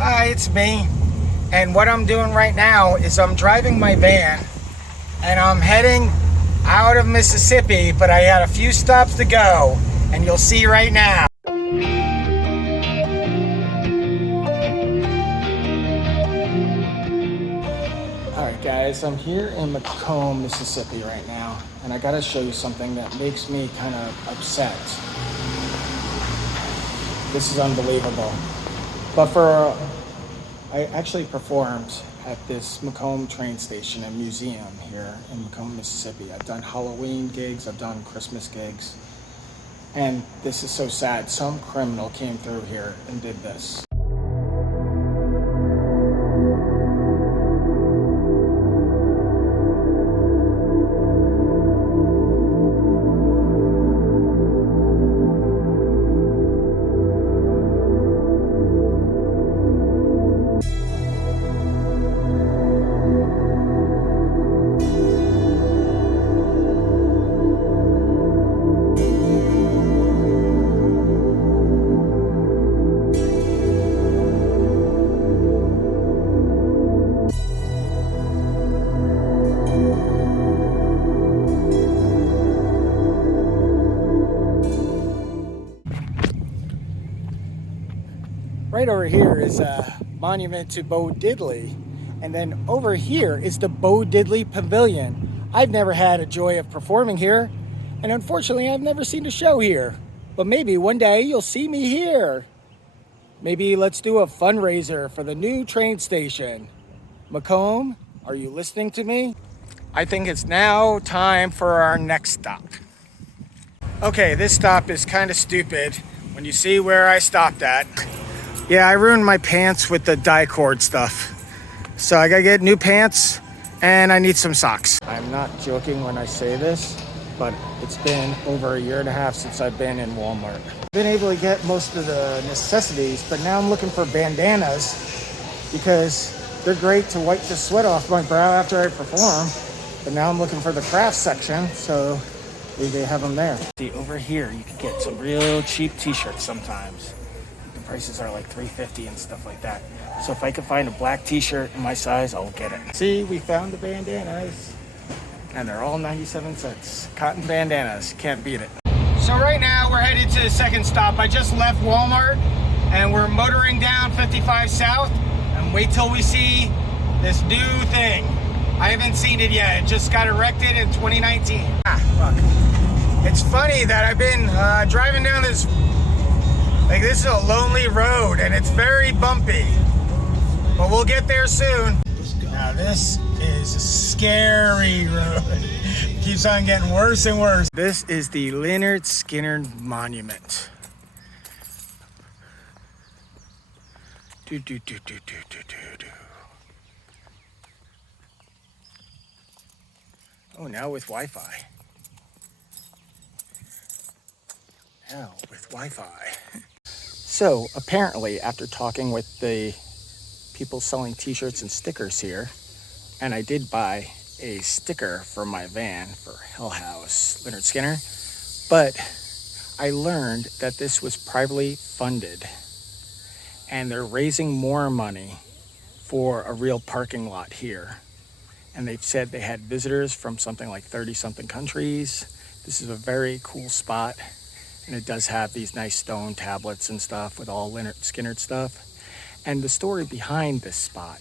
Hi, it's me. And what I'm doing right now is I'm driving my van and I'm heading out of Mississippi, but I got a few stops to go and you'll see right now. Alright guys, I'm here in McComb, Mississippi right now, and I gotta show you something that makes me kind of upset. This is unbelievable. But I actually performed at this McComb train station and museum here in McComb, Mississippi. I've done Halloween gigs, I've done Christmas gigs, and this is so sad. Some criminal came through here and did this. Right over here is a monument to Bo Diddley, and then over here is the Bo Diddley Pavilion. I've never had a joy of performing here, and unfortunately I've never seen a show here. But maybe one day you'll see me here. Maybe let's do a fundraiser for the new train station. McComb, are you listening to me? I think it's now time for our next stop. Okay, this stop is kind of stupid when you see where I stopped at. Yeah, I ruined my pants with the die-cord stuff. So I gotta get new pants and I need some socks. I'm not joking when I say this, but it's been over a year and a half since I've been in Walmart. I've been able to get most of the necessities, but now I'm looking for bandanas because they're great to wipe the sweat off my brow after I perform. But now I'm looking for the craft section, so maybe they have them there. See, over here you can get some real cheap t-shirts sometimes. Prices are like $3.50 and stuff like that. So if I can find a black t-shirt in my size, I'll get it. See, we found the bandanas. And they're all 97 cents. Cotton bandanas, can't beat it. So right now we're headed to the second stop. I just left Walmart and we're motoring down 55 South and wait till we see this new thing. I haven't seen it yet. It just got erected in 2019. Look. It's funny that I've been driving down this. Like, this is a lonely road and it's very bumpy, but we'll get there soon. Now this is a scary road. It keeps on getting worse and worse. This is the Lynyrd Skynyrd Monument. Oh, now with Wi-Fi. Now with Wi-Fi. So apparently, after talking with the people selling t-shirts and stickers here, and I did buy a sticker for my van for Hellhouse, Lynyrd Skynyrd, but I learned that this was privately funded and they're raising more money for a real parking lot here. And they've said they had visitors from something like 30-something countries. This is a very cool spot. And it does have these nice stone tablets and stuff with all Lynyrd Skynyrd stuff. And the story behind this spot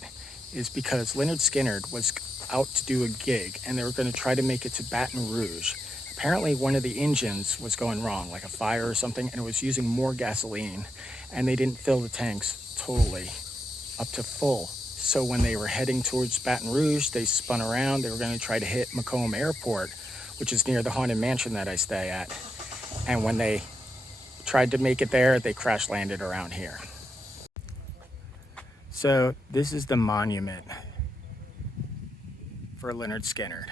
is because Lynyrd Skynyrd was out to do a gig and they were going to try to make it to Baton Rouge. Apparently one of the engines was going wrong, like a fire or something, and it was using more gasoline. And they didn't fill the tanks totally up to full. So when they were heading towards Baton Rouge, they spun around. They were going to try to hit McComb Airport, which is near the haunted mansion that I stay at. And when they tried to make it there, they crash landed around here. So this is the monument for Lynyrd Skynyrd.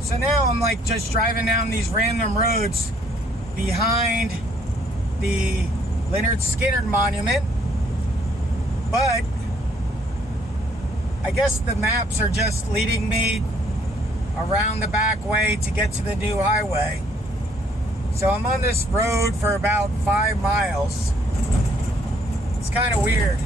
So now I'm like just driving down these random roads behind the Lynyrd Skynyrd Monument, but I guess the maps are just leading me around the back way to get to the new highway. So I'm on this road for about 5 miles. It's kind of weird.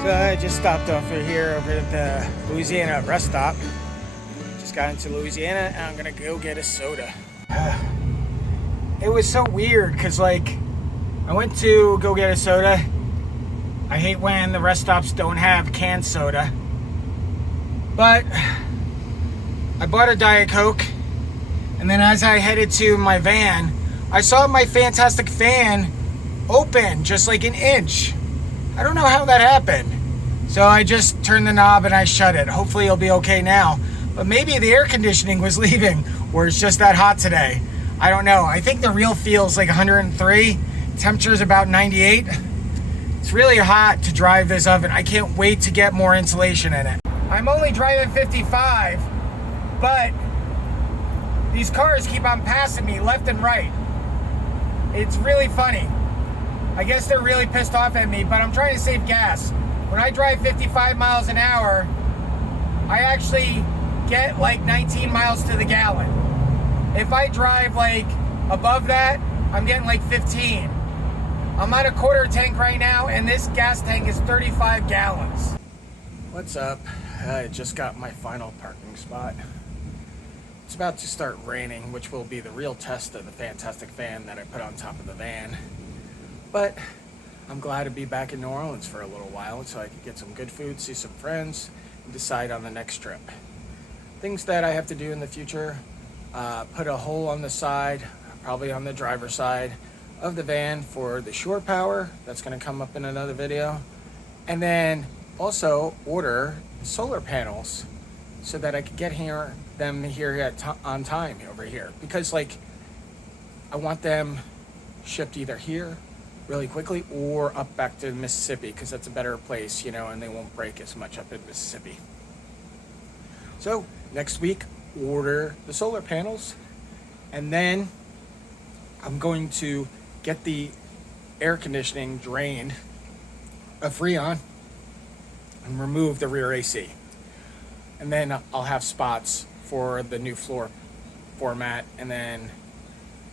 So I just stopped over here over at the Louisiana rest stop. Just got into Louisiana and I'm gonna go get a soda. It was so weird because like I went to go get a soda. I hate when the rest stops don't have canned soda. But I bought a Diet Coke, and then as I headed to my van, I saw my fantastic fan open just like an inch. I don't know how that happened. So I just turned the knob and I shut it. Hopefully it'll be okay now. But maybe the air conditioning was leaving, or it's just that hot today. I don't know. I think the real feel's like 103. Temperature's about 98. It's really hot to drive this oven. I can't wait to get more insulation in it. I'm only driving 55, but these cars keep on passing me left and right. It's really funny. I guess they're really pissed off at me, but I'm trying to save gas. When I drive 55 miles an hour, I actually get like 19 miles to the gallon. If I drive like above that, I'm getting like 15. I'm at a quarter tank right now, and this gas tank is 35 gallons. What's up? I just got my final parking spot. It's about to start raining, which will be the real test of the fantastic fan that I put on top of the van. But I'm glad to be back in New Orleans for a little while so I can get some good food, see some friends, and decide on the next trip. Things that I have to do in the future, put a hole on the side, probably on the driver's side of the van for the shore power. That's going to come up in another video. And then also order solar panels so that I could get them here on time over here. Because like, I want them shipped either here really quickly or up back to Mississippi, because that's a better place, you know, and they won't break as much up in Mississippi. So next week, order the solar panels, and then I'm going to get the air conditioning drained of Freon and remove the rear AC. And then I'll have spots for the new floor format, and then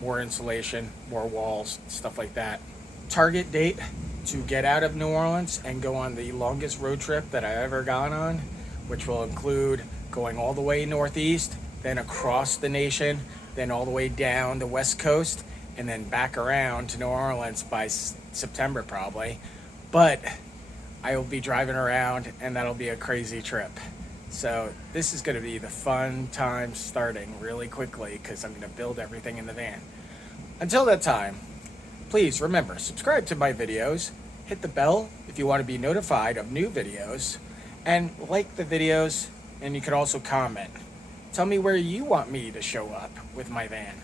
more insulation, more walls, stuff like that. Target date to get out of New Orleans and go on the longest road trip that I've ever gone on, which will include going all the way northeast, then across the nation, then all the way down the west coast, and then back around to New Orleans by September probably. But I will be driving around, and that'll be a crazy trip. So this is going to be the fun time starting really quickly, because I'm going to build everything in the van. Until that time, please remember, subscribe to my videos, hit the bell if you want to be notified of new videos, and like the videos, and you can also comment. Tell me where you want me to show up with my van.